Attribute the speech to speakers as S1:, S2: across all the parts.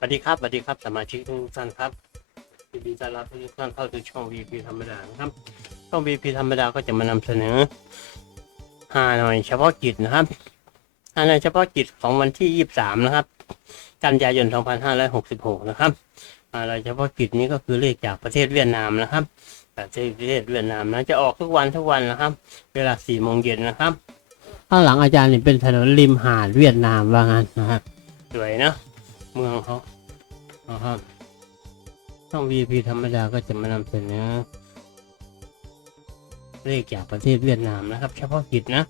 S1: สวัสดีครับสวัสดีครับสมาชิกทุกท่านครับยินดีต้อนรับทุกท่านเข้าสู่ช่อง VP ธรรมดานะครับ ช่อง VP ธรรมดาก็จะมานำเสนอฮาหน่อยเฉพาะกิจนะครับฮานอยเฉพาะกิจของวันที่ 23 นะครับ กันยายน 2566 นะครับฮานอยเฉพาะกิจนี้ก็คือเลขจากประเทศเวียดนามนะครับประเทศประเทศเวียดนามนะจะออกทุกวันทุกวันนะครับ เวลา4โมงเย็นนะครับข้างหลังอาจารย์นี่เป็นถนนริมหาดเวียดนามว่างั้นนะครับสวยนาะ เมืองเขานะครับช่อง VP ธรรมดาก็จะมานำเสนอเลขจากประเทศเวียดนามนะครับ เฉพาะกิจนะ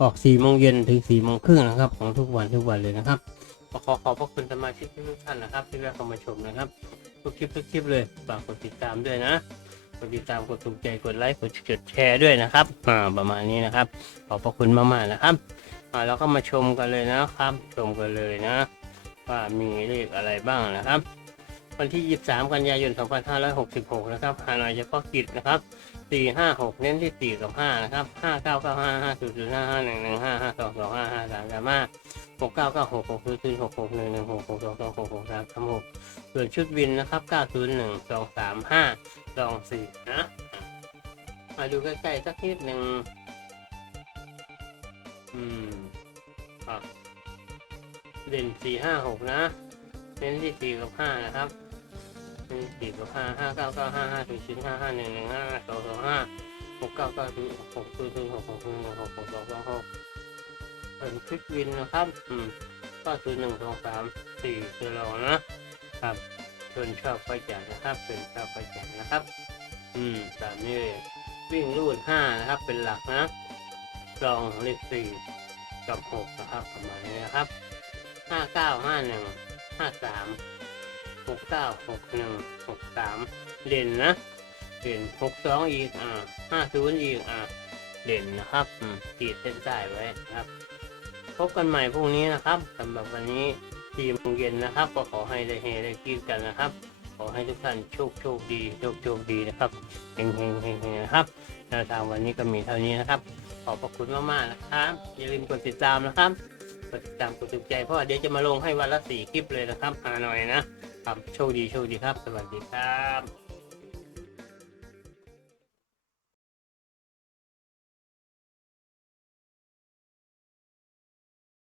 S1: ออก4โมงเย็นถึง4โมงครึ่งนะครับ ของทุกวันทุกวันเลยนะครับ ขอขอขอบพระคุณสมาชิกทุกท่านนะครับ ที่แวะเข้ามาชมนะครับ ทุกคลิปทุกคลิปเลยฝากกดติดตามด้วยนะกดติดตามกดถูกใจกดไลค์กดกดแชร์ด้วยนะครับอ่าประมาณนี้นะครับ ขอบพระคุณมากๆนะครับอ่าเราก็มาชมกันเลยนะครับ ชมกันเลยนะ ว่ามีเลขอะไรบ้างนะครับ วันที่ 23 กันยายน 2566 นะครับฮานอยเฉพาะกิจนะครับ 456 เน้นที่ 4 กับ 5 นะครับ 5995 5005 5115 5225 5335 6996 600 661 1662 663 36ส่วนชุดวินนะครับ 901 235 24 นะ มาดูใกล้ๆสักนิดหนึ่งอืมอะ เด่นสี่ห้าหกนะเน้นที่สี่กับห้านะครับเน้นสี่กับห้าห้าเก้าเก้าห้าห้าศูนย์ศูนย์ห้าห้าหนึ่งหนึ่งห้าสองสองห้าหกเก้าเก้าศูนย์หกศูนย์ศูนย์หกหกศูนย์หนึ่งหกหกสองสองหกเป็นคลิกวินนะครับ อืมก็ศูนย์หนึ่งสองสามสี่คือเรานะครับชนชอบไปจัดนะครับ เป็นชอบไปจัดนะครับ อืมตามนี้วิ่งรูดห้านะครับ เป็นหลักนะลองเลขสี่กับหกนะครับประมาณนี้นะครับ ห้าเก้าห้าหนึ่งห้าสามหกเก้าหกหนึ่งหกสามเด่นนะ เด่นหกสองอีกอ่าห้าศูนย์อีกอ่าเด่นนะครับอืมขีดเส้นใต้ไว้นะครับ พบกันใหม่พรุ่งนี้นะครับสำหรับวันนี้ทีมงเย็นนะครับ ก็ขอให้ได้เฮได้กินกันนะครับ ขอให้ทุกท่านโชคโชคดีโชคโชคดีนะครับเฮงเฮงเฮงเฮงนะครับแนวทางวันนี้ก็มีเท่านี้นะครับ ขอบพระคุณมากๆนะครับ อย่าลืมกดติดตามนะครับ กดติดตามกดถูกใจเพราะว่าเดี๋ยวจะมาลงให้วันละสี่คลิปเลยนะครับหาหน่อยนะครับโชคดีโชคดีครับ สวัสดีครับ